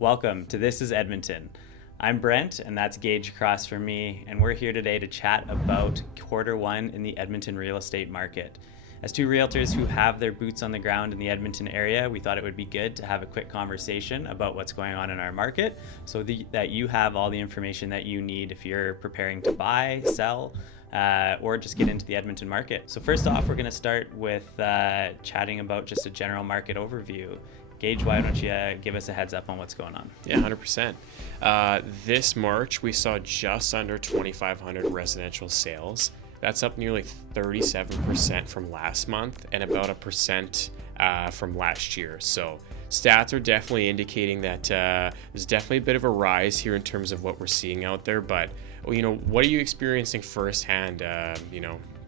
Welcome to This is Edmonton. I'm Brent, and that's Gage across from me, and we're here today to chat about Q1 in the Edmonton real estate market. As two realtors who have their boots on the ground in the Edmonton area, we thought it would be good to have a quick conversation about what's going on in our market so that you have all the information that you need if you're preparing to buy, sell, or just get into the Edmonton market. So first off, we're going to start with chatting about just a general market overview. Gage, why don't you give us a heads up on what's going on? Yeah, 100%. This March, we saw just under 2,500 residential sales. That's up nearly 37% from last month and about 1% from last year. So stats are definitely indicating that there's definitely a bit of a rise here in terms of what we're seeing out there. But, what are you experiencing firsthand,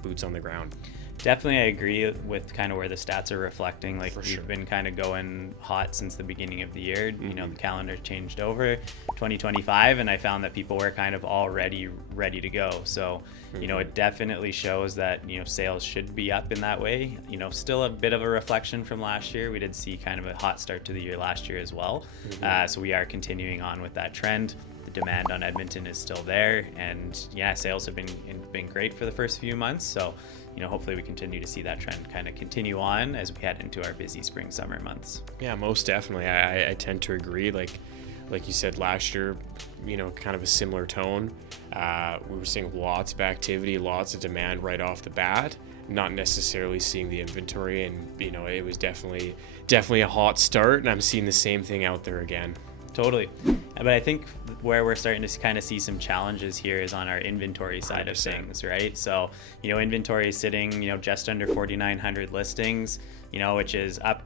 boots on the ground? Definitely, I agree with kind of where the stats are reflecting. Like, For we've sure. been kind of going hot since the beginning of the year. You know, the calendar changed over 2025, and I found that people were kind of already ready to go. So, it definitely shows that, sales should be up in that way. Still a bit of a reflection from last year. We did see kind of a hot start to the year last year as well. So we are continuing on with that trend. The demand on Edmonton is still there, and sales have been great for the first few months. So, hopefully we continue to see that trend kind of continue on as we head into our busy spring, summer months. Yeah, most definitely. I tend to agree. Like you said, last year, kind of a similar tone. We were seeing lots of activity, lots of demand right off the bat. Not necessarily seeing the inventory, and it was definitely a hot start. And I'm seeing the same thing out there again. Totally. But I think where we're starting to kind of see some challenges here is on our inventory side 100%. of things, right? So, inventory is sitting, just under 4,900 listings, which is up,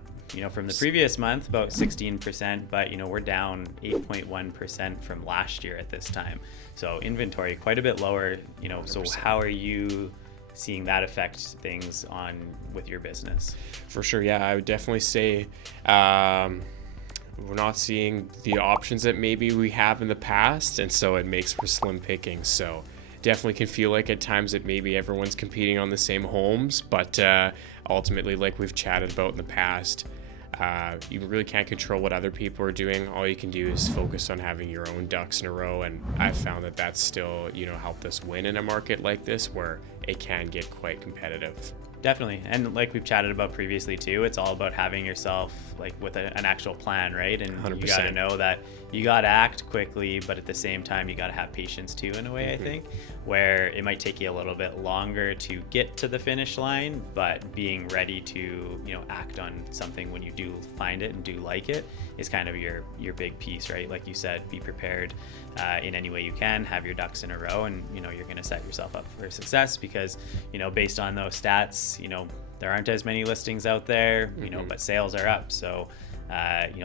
from the previous month, about 16%, but, we're down 8.1% from last year at this time. So inventory quite a bit lower, so 100%. how are you seeing that affect things with your business? For sure, yeah, I would definitely say we're not seeing the options that maybe we have in the past, and so it makes for slim pickings. So definitely can feel like at times that maybe everyone's competing on the same homes, but ultimately, like we've chatted about in the past, you really can't control what other people are doing. All you can do is focus on having your own ducks in a row, and I've found that that's still helped us win in a market like this where it can get quite competitive. Definitely. And like we've chatted about previously too, it's all about having yourself with an actual plan, right? And 100%. You got to know that you got to act quickly, but at the same time, you got to have patience too, in a way, I think, where it might take you a little bit longer to get to the finish line, but being ready to, act on something when you do find it and do like it is kind of your big piece, right? Like you said, be prepared in any way you can, have your ducks in a row, and, you're going to set yourself up for success because, based on those stats, there aren't as many listings out there, but sales are up. So,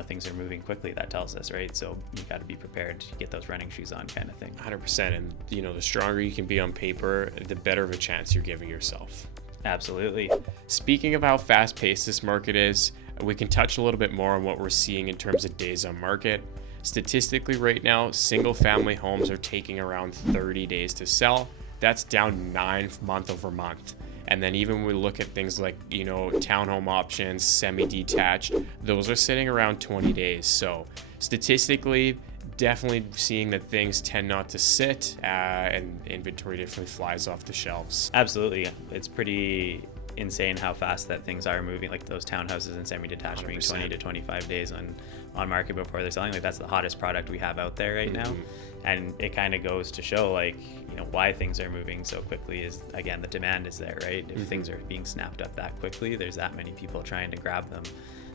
things are moving quickly. That tells us, right? So you got to be prepared to get those running shoes on, kind of thing. 100%. And, the stronger you can be on paper, the better of a chance you're giving yourself. Absolutely. Speaking of how fast-paced this market is, we can touch a little bit more on what we're seeing in terms of days on market. Statistically, right now, single-family homes are taking around 30 days to sell. That's down 9 month over month. And then even when we look at things like, townhome options, semi-detached, those are sitting around 20 days. So statistically, definitely seeing that things tend not to sit and inventory definitely flies off the shelves. Absolutely. It's pretty insane how fast that things are moving, like those townhouses and semi-detached being 20 to 25 days on market before they're selling. Like, that's the hottest product we have out there right now. And it kind of goes to show, why things are moving so quickly is, again, the demand is there, right? If things are being snapped up that quickly, there's that many people trying to grab them.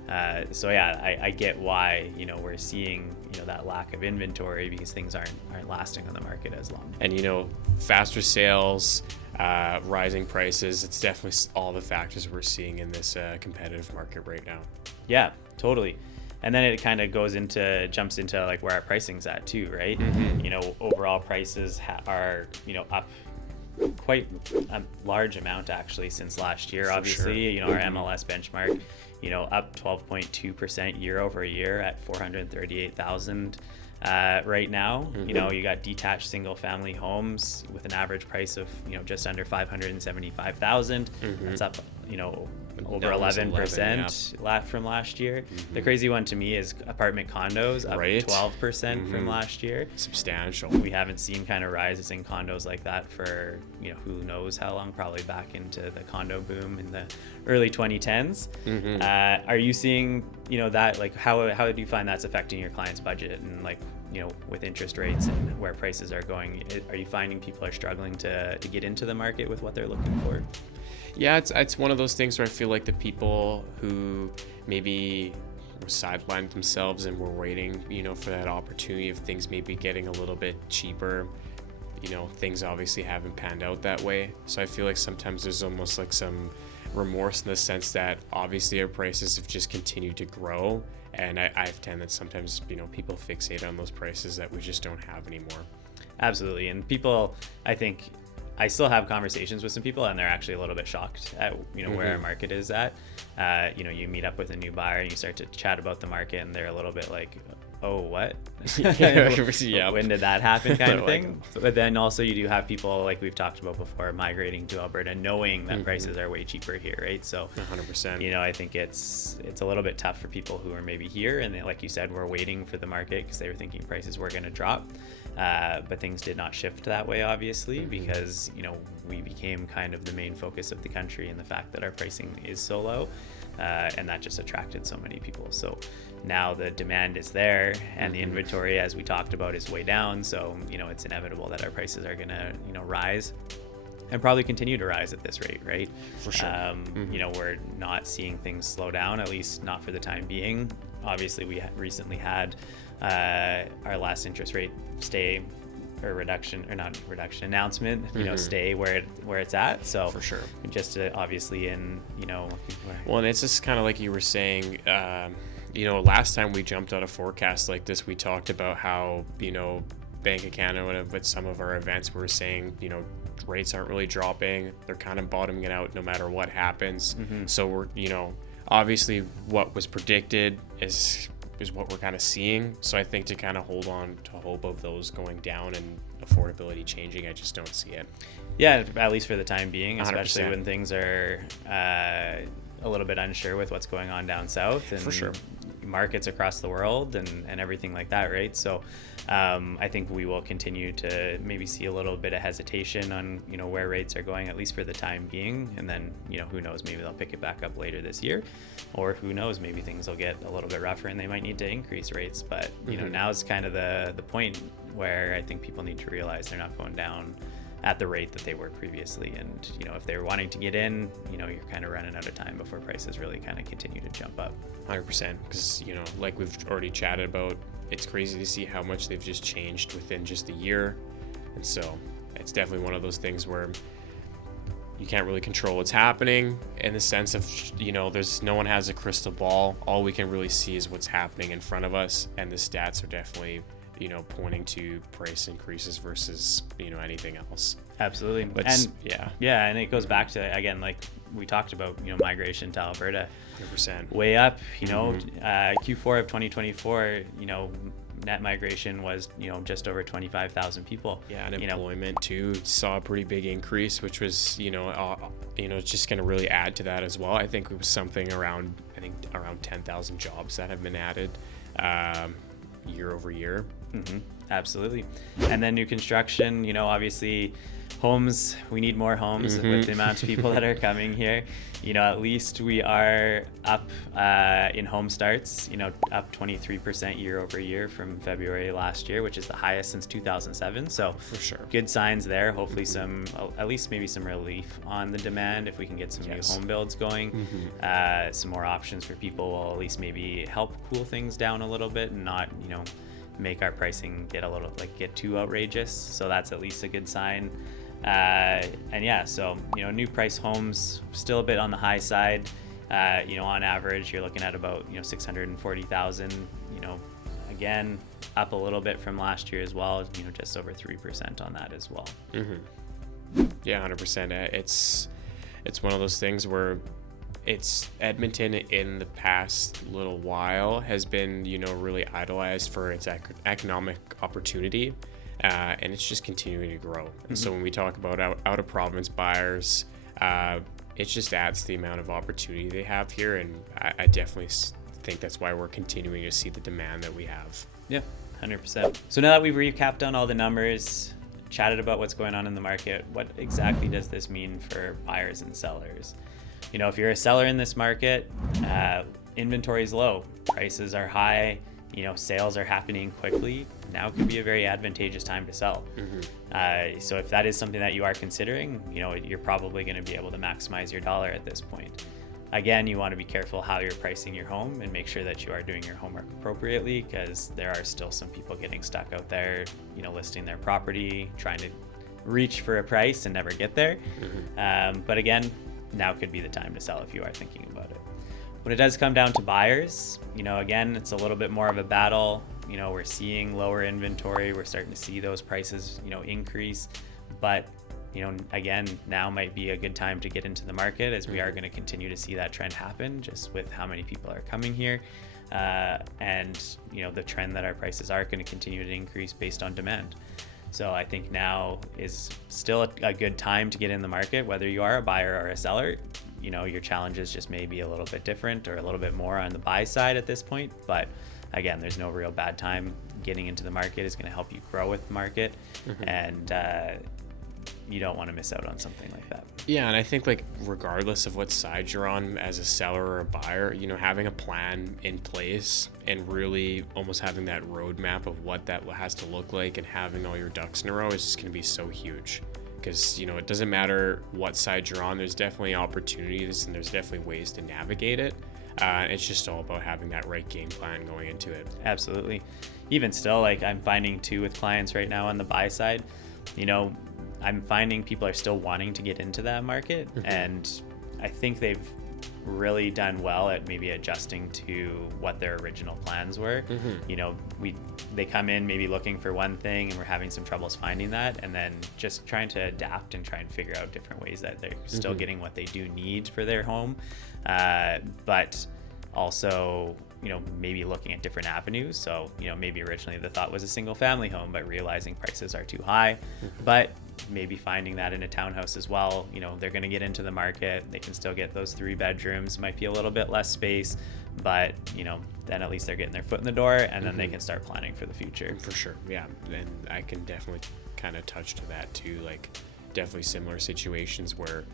I get why, we're seeing, that lack of inventory because things aren't lasting on the market as long. And, faster sales, rising prices, it's definitely all the factors we're seeing in this competitive market right now. Yeah, totally. And then it kind of jumps into where our pricing's at too, right? Overall prices are, up quite a large amount actually since last year. Obviously, Sure. Our MLS benchmark, up 12.2% year over year at 438,000 right now. You got detached single family homes with an average price of just under 575,000. That's up over 11% from last year. The crazy one to me is apartment condos up 12% from last year. Substantial. We haven't seen kind of rises in condos like that for, who knows how long, probably back into the condo boom in the early 2010s. Are you seeing, that, like, how do you find that's affecting your client's budget, and like, with interest rates and where prices are going, are you finding people are struggling to get into the market with what they're looking for? Yeah, it's one of those things where I feel like the people who maybe were sidelined themselves and were waiting, for that opportunity of things maybe getting a little bit cheaper, things obviously haven't panned out that way. So I feel like sometimes there's almost like some remorse in the sense that obviously our prices have just continued to grow. And I find that sometimes, people fixate on those prices that we just don't have anymore. Absolutely. And people, I think, I still have conversations with some people and they're actually a little bit shocked at, where our market is at. You meet up with a new buyer and you start to chat about the market and they're a little bit like, oh, what? When did that happen, kind of thing? But then also you do have people, like we've talked about before, migrating to Alberta knowing that prices are way cheaper here, right? So 100%. I think it's a little bit tough for people who are maybe here and they, like you said, were waiting for the market because they were thinking prices were going to drop. But things did not shift that way, obviously, because we became kind of the main focus of the country, and the fact that our pricing is so low, and that just attracted so many people. So now the demand is there, and the inventory, as we talked about, is way down. So it's inevitable that our prices are going to rise, and probably continue to rise at this rate, right? For sure. We're not seeing things slow down, at least not for the time being. Obviously, we recently had our last interest rate stay or reduction, or not reduction, announcement, stay where it's at. So for sure, just obviously in, well, and it's just kind of like you were saying, last time we jumped out a forecast like this, we talked about how, Bank of Canada with some of our events, we were saying, rates aren't really dropping. They're kind of bottoming it out no matter what happens. So we're, obviously what was predicted is what we're kind of seeing. So I think to kind of hold on to hope of those going down and affordability changing, I just don't see it. Yeah, at least for the time being, 100%. especially when things are a little bit unsure with what's going on down south, and for sure, markets across the world and everything like that, right? So I think we will continue to maybe see a little bit of hesitation on where rates are going, at least for the time being, and then who knows, maybe they'll pick it back up later this year, or who knows, maybe things will get a little bit rougher and they might need to increase rates. But now is kind of the point where I think people need to realize they're not going down at the rate that they were previously, and if they were wanting to get in, you're kind of running out of time before prices really kind of continue to jump up. 100%, because like we've already chatted about, it's crazy to see how much they've just changed within just a year. And so it's definitely one of those things where you can't really control what's happening, in the sense of there's no one has a crystal ball. All we can really see is what's happening in front of us, and the stats are definitely pointing to price increases versus anything else. Absolutely. And it goes back to, again, like we talked about, migration to Alberta. 100%. Way up. Q4 of 2024, net migration was just over 25,000 people. Yeah, and employment too saw a pretty big increase, which was just going to really add to that as well. I think it was something around 10,000 jobs that have been added year over year. Absolutely. And then new construction, obviously homes, we need more homes with the amount of people that are coming here. At least we are up in home starts, up 23% year over year from February last year, which is the highest since 2007. So for sure, good signs there. Hopefully at least maybe some relief on the demand if we can get some new home builds going. Some more options for people will at least maybe help cool things down a little bit and not, make our pricing get too outrageous. So that's at least a good sign. So new price homes still a bit on the high side. On average you're looking at about 640,000. Again, up a little bit from last year as well. Just over 3% on that as well. Yeah, 100%. It's one of those things where it's Edmonton in the past little while has been really idolized for its economic opportunity. And it's just continuing to grow. And so when we talk about out of province buyers, it just adds to the amount of opportunity they have here, and I definitely think that's why we're continuing to see the demand that we have. Yeah, 100%. So now that we've recapped on all the numbers, chatted about what's going on in the market, what exactly does this mean for buyers and sellers? You know, if you're a seller in this market, inventory is low, prices are high, you know, sales are happening quickly. Now could be a very advantageous time to sell. So if that is something that you are considering, you know, you're probably going to be able to maximize your dollar at this point. Again, you want to be careful how you're pricing your home and make sure that you are doing your homework appropriately, because there are still some people getting stuck out there, you know, listing their property, trying to reach for a price and never get there. But again, now could be the time to sell if you are thinking about it. When it does come down to buyers, you know, again, it's a little bit more of a battle. You know, we're seeing lower inventory. We're starting to see those prices, you know, increase. But, you know, again, now might be a good time to get into the market, as we are going to continue to see that trend happen just with how many people are coming here. And, you know, the trend that our prices are going to continue to increase based on demand. So I think now is still a good time to get in the market, whether you are a buyer or a seller. You know, your challenges just may be a little bit different or a little bit more on the buy side at this point. But again, there's no real bad time. Getting into the market is going to help you grow with the market. And you don't want to miss out on something like that. Yeah, and I think, like, regardless of what side you're on as a seller or a buyer, you know, having a plan in place and really almost having that roadmap of what that has to look like and having all your ducks in a row is just going to be so huge. Because, you know, it doesn't matter what side you're on, there's definitely opportunities and there's definitely ways to navigate it. It's just all about having that right game plan going into it. Absolutely. Even still, like, I'm finding too with clients right now on the buy side, you know, I'm finding people are still wanting to get into that market. And I think they've really done well at maybe adjusting to what their original plans were. You know, they come in maybe looking for one thing and we're having some troubles finding that, and then just trying to adapt and try and figure out different ways that they're still getting what they do need for their home, but also, you know, maybe looking at different avenues. So, you know, maybe originally the thought was a single family home, but realizing prices are too high, but maybe finding that in a townhouse as well. You know, they're going to get into the market, they can still get those 3 bedrooms, might be a little bit less space, but, you know, then at least they're getting their foot in the door, and then they can start planning for the future. For sure, yeah. And I can definitely kind of touch to that too, like definitely similar situations where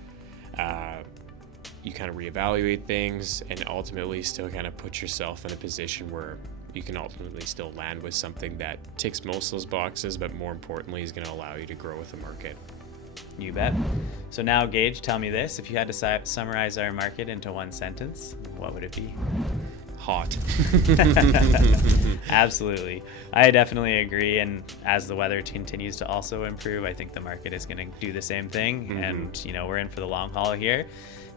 you kind of reevaluate things and ultimately still kind of put yourself in a position where you can ultimately still land with something that ticks most of those boxes, but more importantly is going to allow you to grow with the market. You bet. So now, Gage, tell me this. If you had to summarize our market into one sentence, what would it be? Hot. Absolutely. I definitely agree. And as the weather continues to also improve, I think the market is going to do the same thing. And, you know, we're in for the long haul here.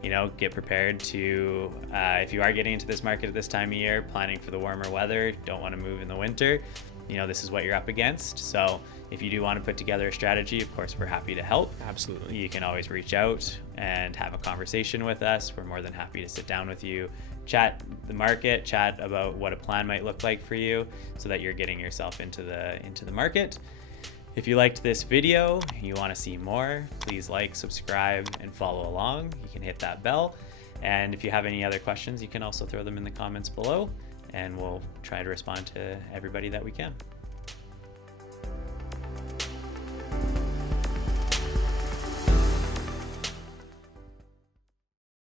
You know, get prepared to, if you are getting into this market at this time of year, planning for the warmer weather, don't want to move in the winter, you know, this is what you're up against. So if you do want to put together a strategy, of course, we're happy to help. Absolutely. You can always reach out and have a conversation with us. We're more than happy to sit down with you, chat the market, chat about what a plan might look like for you so that you're getting yourself into the market. If you liked this video, you want to see more, please like, subscribe, and follow along. You can hit that bell. And if you have any other questions, you can also throw them in the comments below, and we'll try to respond to everybody that we can.